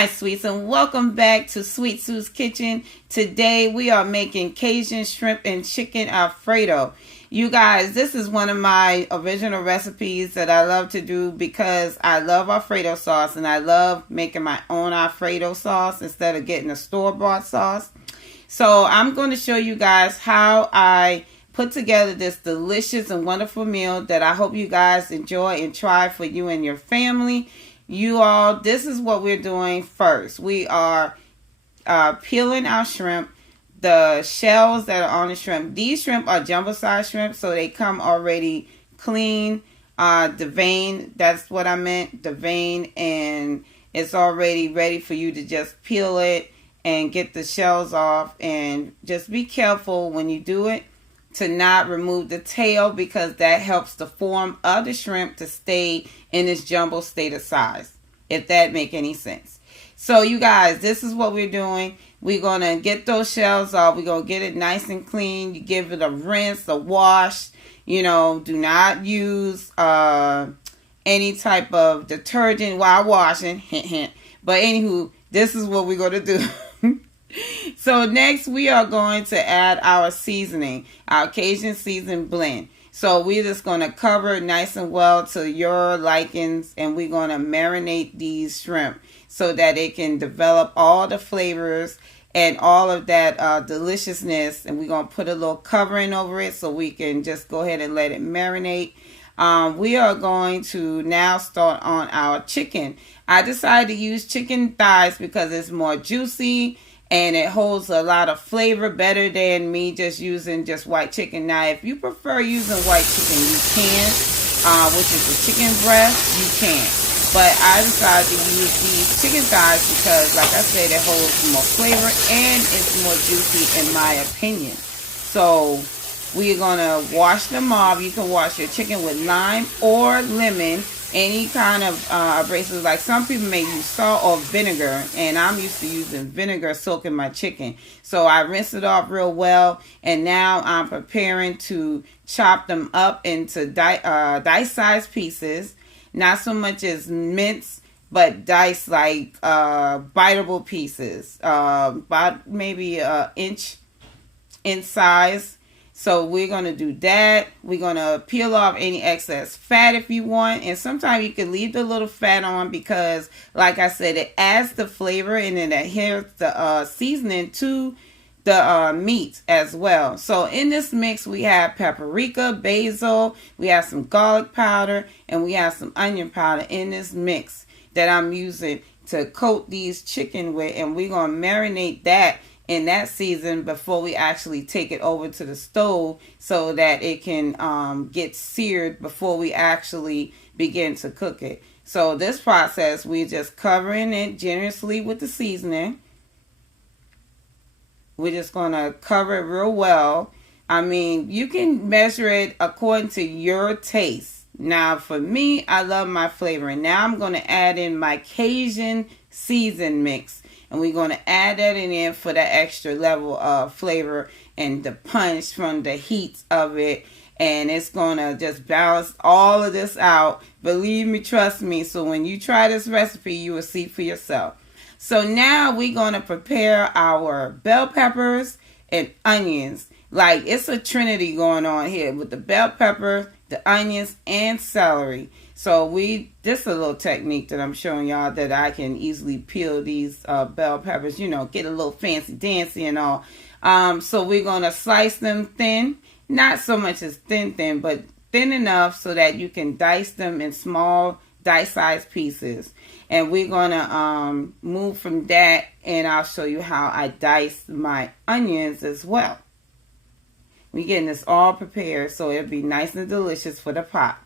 my sweets, and welcome back to Sweet Sue's Kitchen. Today we are making Cajun shrimp and chicken Alfredo. You guys, this is one of my original recipes that I love to do because I love Alfredo sauce and I love making my own Alfredo sauce instead of getting a store-bought sauce. So I'm going to show you guys how I put together this delicious and wonderful meal that I hope you guys enjoy and try for you and your family. You all, this is what we're doing first. We are peeling our shrimp, the shells that are on the shrimp. These shrimp are jumbo-sized shrimp, so they come already clean. The vein, that's what I meant, the vein, and it's already ready for you to just peel it and get the shells off. And just be careful when you do it to not remove the tail, because that helps the form of the shrimp to stay in its jumbo state of size, if that make any sense. So you guys, this is what we're doing. We're going to get those shells off. We're going to get it nice and clean. You give it a rinse, a wash. You know, do not use any type of detergent while washing. Hint, hint. But anywho, this is what we're going to do. So next we are going to add our seasoning, our Cajun seasoned blend. So we're just going to cover it nice and well to your likings, and we're going to marinate these shrimp so that it can develop all the flavors and all of that deliciousness. And we're going to put a little covering over it so we can just go ahead and let it marinate. We are going to now start on our chicken. I decided to use chicken thighs because it's more juicy and it holds a lot of flavor better than me just using just white chicken. Now, if you prefer using white chicken, you can, which is the chicken breast, you can. But I decided to use these chicken thighs because, like I said, it holds more flavor and it's more juicy in my opinion. So we're going to wash them off. You can wash your chicken with lime or lemon, any kind of abrasive. Like some people may use salt or vinegar, and I'm used to using vinegar soaking my chicken. So I rinse it off real well, and now I'm preparing to chop them up into dice-sized pieces. Not so much as mince, but dice like biteable pieces, about maybe an inch in size. So we're going to do that. We're going to peel off any excess fat if you want. And sometimes you can leave the little fat on because, like I said, it adds the flavor and it adheres the seasoning to the meat as well. So in this mix, we have paprika, basil, we have some garlic powder, and we have some onion powder in this mix that I'm using to coat these chicken with. And we're going to marinate that in that season before we actually take it over to the stove so that it can get seared before we actually begin to cook it. So this process, we're just covering it generously with the seasoning. We're just going to cover it real well. I mean, you can measure it according to your taste. Now, for me, I love my flavoring. Now I'm going to add in my Cajun season mix. And we're going to add that in for that extra level of flavor and the punch from the heat of it. And it's going to just balance all of this out. Believe me, trust me. So when you try this recipe, you will see for yourself. So now we're going to prepare our bell peppers and onions. Like, it's a trinity going on here with the bell pepper, the onions, and celery. So this is a little technique that I'm showing y'all that I can easily peel these bell peppers, you know, get a little fancy dancy and all. So we're going to slice them thin, not so much as thin, but thin enough so that you can dice them in small dice-sized pieces. And we're going to move from that, and I'll show you how I dice my onions as well. We're getting this all prepared so it'll be nice and delicious for the pot.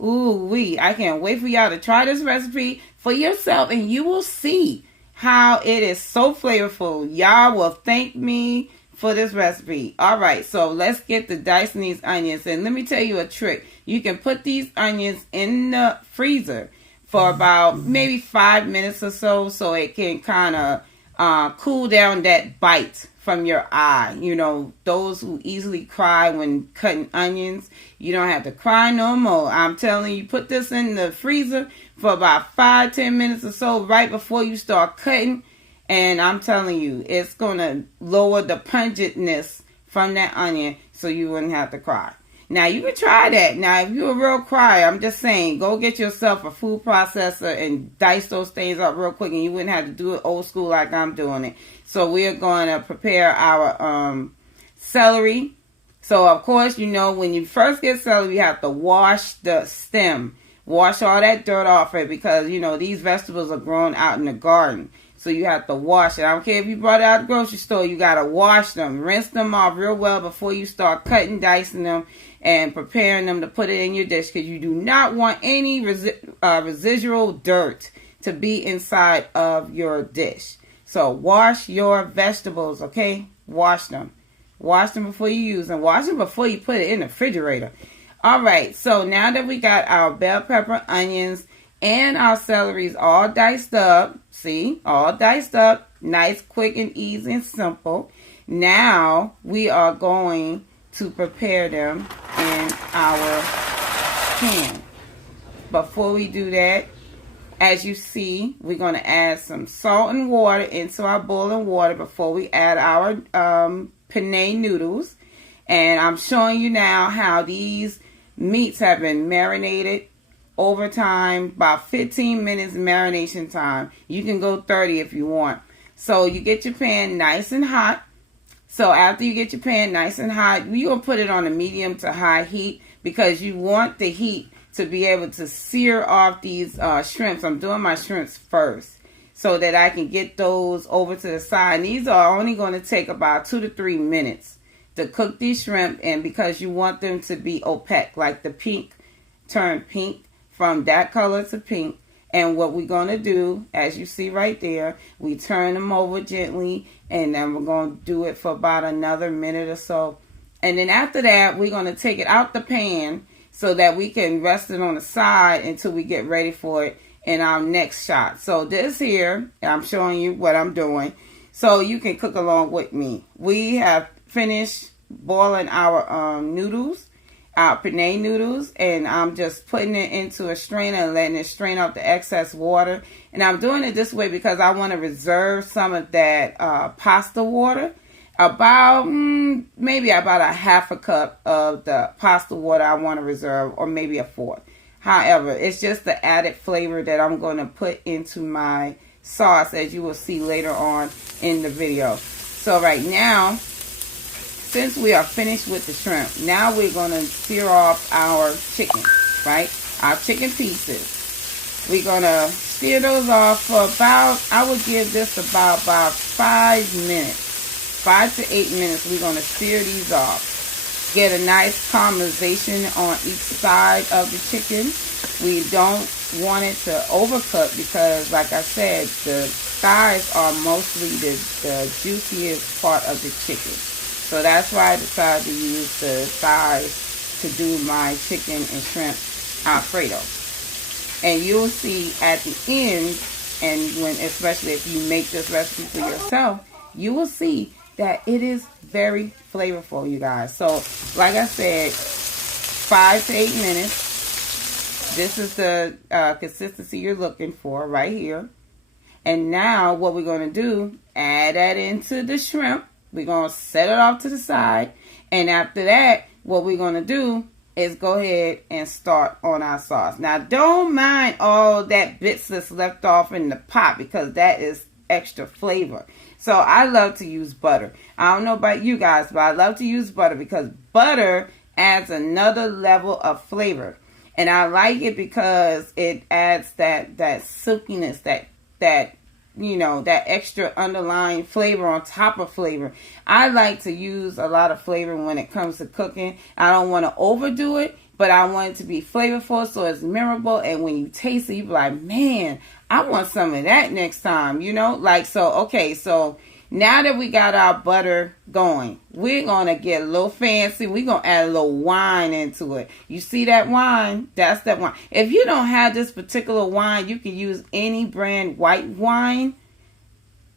Ooh-wee, I can't wait for y'all to try this recipe for yourself, and you will see how it is so flavorful. Y'all will thank me for this recipe. All right, so let's get the dicing these onions. And let me tell you a trick. You can put these onions in the freezer for about maybe 5 minutes or so it can kind of cool down that bite from your eye. You know, those who easily cry when cutting onions, you don't have to cry no more. I'm telling you, put this in the freezer for about 5-10 minutes or so right before you start cutting, and I'm telling you, it's going to lower the pungentness from that onion so you wouldn't have to cry. Now, you can try that. Now, if you're a real crier, I'm just saying, go get yourself a food processor and dice those things up real quick, and you wouldn't have to do it old school like I'm doing it. So, we're going to prepare our celery. So, of course, you know, when you first get celery, you have to wash the stem. Wash all that dirt off it because, you know, these vegetables are grown out in the garden. So you have to wash it. I don't care if you brought it out of the grocery store. You got to wash them. Rinse them off real well before you start cutting, dicing them, and preparing them to put it in your dish. Because you do not want any residual dirt to be inside of your dish. So wash your vegetables, okay? Wash them. Wash them before you use them. Wash them before you put it in the refrigerator. All right. So now that we got our bell pepper, onions, and our celeries all diced up. See, all diced up. Nice, quick, and easy and simple. Now, we are going to prepare them in our pan. Before we do that, as you see, we're going to add some salt and water into our boiling water before we add our penne noodles. And I'm showing you now how these meats have been marinated over time, about 15 minutes marination time. You can go 30 if you want. So you get your pan nice and hot. So after you get your pan nice and hot, you're going to put it on a medium to high heat because you want the heat to be able to sear off these shrimps. I'm doing my shrimps first so that I can get those over to the side. And these are only going to take about 2 to 3 minutes to cook these shrimp, and because you want them to be opaque, like the pink turn pink, from that color to pink. And what we're going to do, as you see right there, we turn them over gently, and then we're going to do it for about another minute or so. And then after that, we're going to take it out the pan so that we can rest it on the side until we get ready for it in our next shot. So this here, I'm showing you what I'm doing so you can cook along with me. We have finished boiling our noodles, our penne noodles, and I'm just putting it into a strainer and letting it strain out the excess water. And I'm doing it this way because I want to reserve some of that pasta water. Maybe about a half a cup of the pasta water I want to reserve, or maybe a fourth. However, it's just the added flavor that I'm going to put into my sauce, as you will see later on in the video. So right now, since we are finished with the shrimp, now we're going to sear off our chicken, right? Our chicken pieces. We're going to sear those off for about, I would give this about 5 minutes. 5 to 8 minutes, we're going to sear these off. Get a nice caramelization on each side of the chicken. We don't want it to overcook because, like I said, the thighs are mostly the juiciest part of the chicken. So that's why I decided to use the thighs to do my chicken and shrimp Alfredo. And you'll see at the end, and when, especially if you make this recipe for yourself, you will see that it is very flavorful, you guys. So, like I said, 5 to 8 minutes. This is the consistency you're looking for right here. And now what we're going to do, add that into the shrimp. We're going to set it off to the side. And after that, what we're going to do is go ahead and start on our sauce. Now, don't mind all that bits that's left off in the pot because that is extra flavor. So, I love to use butter. I don't know about you guys, but I love to use butter because butter adds another level of flavor. And I like it because it adds that silkiness, that you know, that extra underlying flavor on top of flavor. I like to use a lot of flavor when it comes to cooking. I don't want to overdo it, but I want it to be flavorful so it's memorable. And when you taste it, you be like, man, I want some of that next time, you know? Like, so, okay, so now that we got our butter going, we're going to get a little fancy. We're going to add a little wine into it. You see that wine? That's that wine. If you don't have this particular wine, you can use any brand white wine.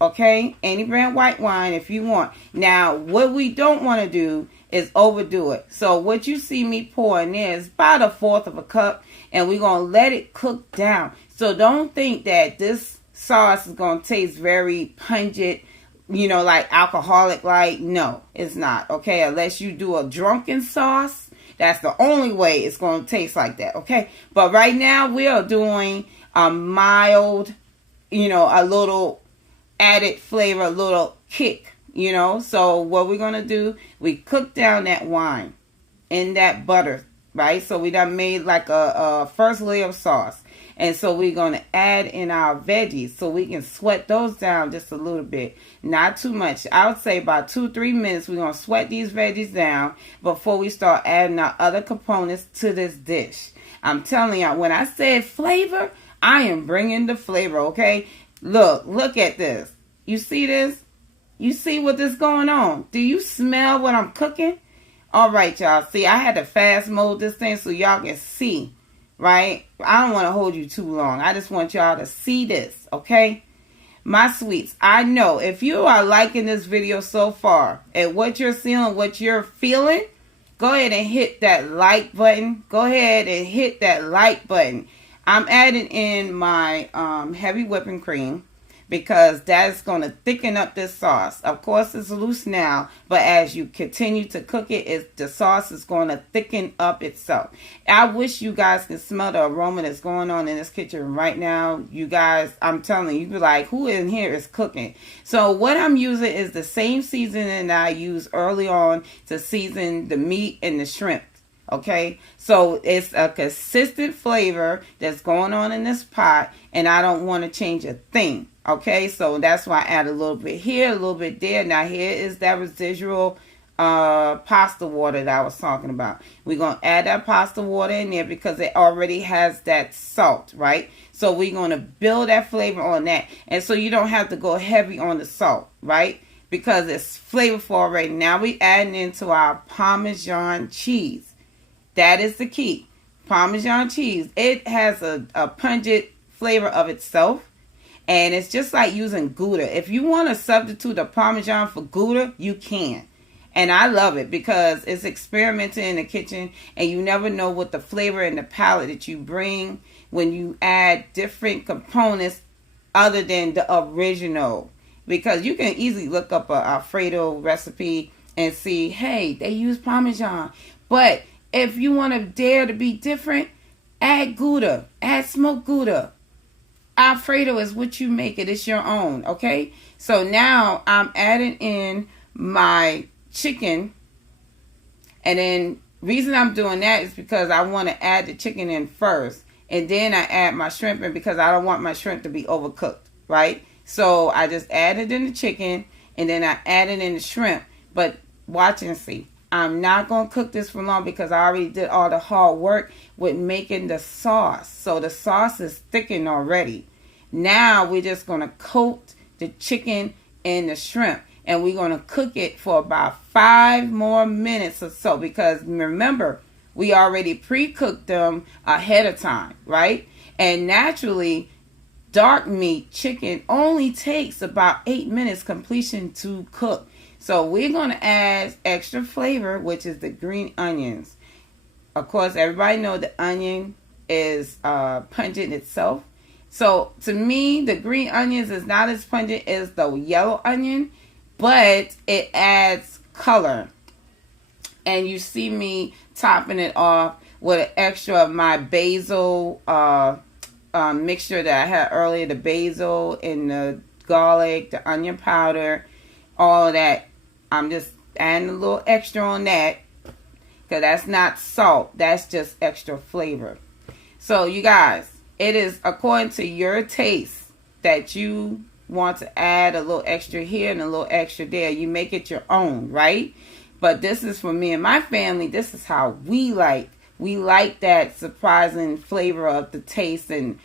Okay, any brand white wine if you want. Now, what we don't want to do is overdo it. So what you see me pouring is about 1/4 of a cup, and we're going to let it cook down. So don't think that this sauce is going to taste very pungent, you know, like alcoholic like. No, it's not. Okay, unless you do a drunken sauce, that's the only way it's going to taste like that. Okay, but right now we are doing a mild, you know, a little added flavor, a little kick, you know. So what we're going to do, we cook down that wine in that butter, right? So we done made like a first layer of sauce. And so we're going to add in our veggies so we can sweat those down just a little bit. Not too much. I would say about 2-3 minutes we're going to sweat these veggies down before we start adding our other components to this dish. I'm telling y'all, when I said flavor, I am bringing the flavor, okay? Look at this. You see this? You see what is going on? Do you smell what I'm cooking? All right, y'all. See, I had to fast mode this thing so y'all can see, right? I don't want to hold you too long. I just want y'all to see this, okay? My sweets, I know if you are liking this video so far and what you're seeing, what you're feeling, go ahead and hit that like button. Go ahead and hit that like button. I'm adding in my heavy whipping cream because that's going to thicken up this sauce. Of course, it's loose now, but as you continue to cook it, the sauce is going to thicken up itself. I wish you guys can smell the aroma that's going on in this kitchen right now. You guys, I'm telling you, be like, who in here is cooking? So what I'm using is the same seasoning that I used early on to season the meat and the shrimp. Okay, so it's a consistent flavor that's going on in this pot, and I don't want to change a thing. Okay, so that's why I add a little bit here, a little bit there. Now here is that residual pasta water that I was talking about. We're going to add that pasta water in there because it already has that salt, right? So we're going to build that flavor on that. And so you don't have to go heavy on the salt, right? Because it's flavorful already. Now we adding into our Parmesan cheese. That is the key. Parmesan cheese. It has a pungent flavor of itself. And it's just like using Gouda. If you want to substitute a Parmesan for Gouda, you can. And I love it because it's experimenting in the kitchen. And you never know what the flavor and the palate that you bring when you add different components other than the original. Because you can easily look up a Alfredo recipe and see, hey, they use Parmesan. But if you want to dare to be different, add Gouda. Add smoked Gouda. Alfredo is what you make it. It's your own, okay? So now I'm adding in my chicken. And then reason I'm doing that is because I want to add the chicken in first. And then I add my shrimp in because I don't want my shrimp to be overcooked, right? So I just added in the chicken and then I added in the shrimp. But watch and see. I'm not going to cook this for long because I already did all the hard work with making the sauce. So the sauce is thickened already. Now we're just going to coat the chicken and the shrimp. And we're going to cook it for about 5 more minutes or so. Because remember, we already pre-cooked them ahead of time, right? And naturally, dark meat chicken only takes about 8 minutes completion to cook. So we're going to add extra flavor, which is the green onions. Of course, everybody knows the onion is pungent itself. So to me, the green onions is not as pungent as the yellow onion, but it adds color. And you see me topping it off with an extra of my basil mixture that I had earlier, the basil and the garlic, the onion powder, all of that. I'm just adding a little extra on that because that's not salt. That's just extra flavor. So you guys, it is according to your taste that you want to add a little extra here and a little extra there. You make it your own, right? But this is for me and my family. This is how we like. We like that surprising flavor of the taste and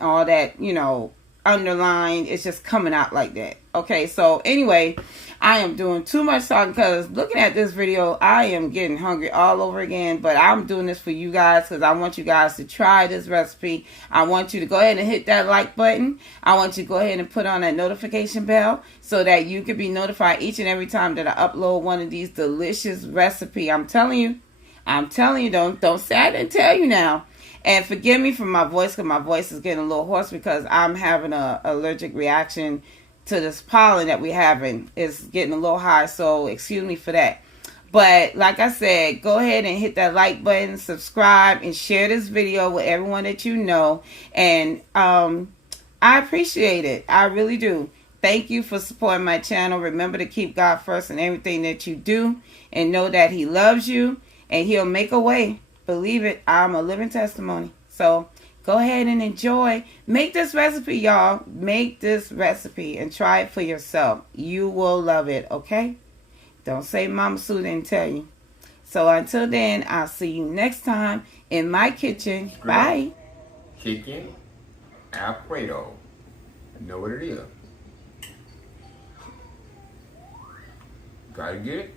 all that, you know, underlined. It's just coming out like that. Okay, so anyway, I am doing too much talking because looking at this video, I am getting hungry all over again. But I'm doing this for you guys because I want you guys to try this recipe. I want you to go ahead and hit that like button. I want you to go ahead and put on that notification bell so that you can be notified each and every time that I upload one of these delicious recipes. I'm telling you, don't say I didn't tell you now. And forgive me for my voice because my voice is getting a little hoarse because I'm having an allergic reaction to this pollen that we're having. It's getting a little high, so excuse me for that. But like I said, go ahead and hit that like button, subscribe, and share this video with everyone that you know. And I appreciate it. I really do. Thank you for supporting my channel. Remember to keep God first in everything that you do and know that He loves you and He'll make a way. Believe it, I'm a living testimony. So go ahead and enjoy. Make this recipe, y'all. Make this recipe and try it for yourself. You will love it, okay? Don't say Mama Sue didn't tell you. So until then, I'll see you next time in my kitchen. Bye. Chicken Alfredo. You know what it is. Gotta get it.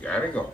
Gotta go.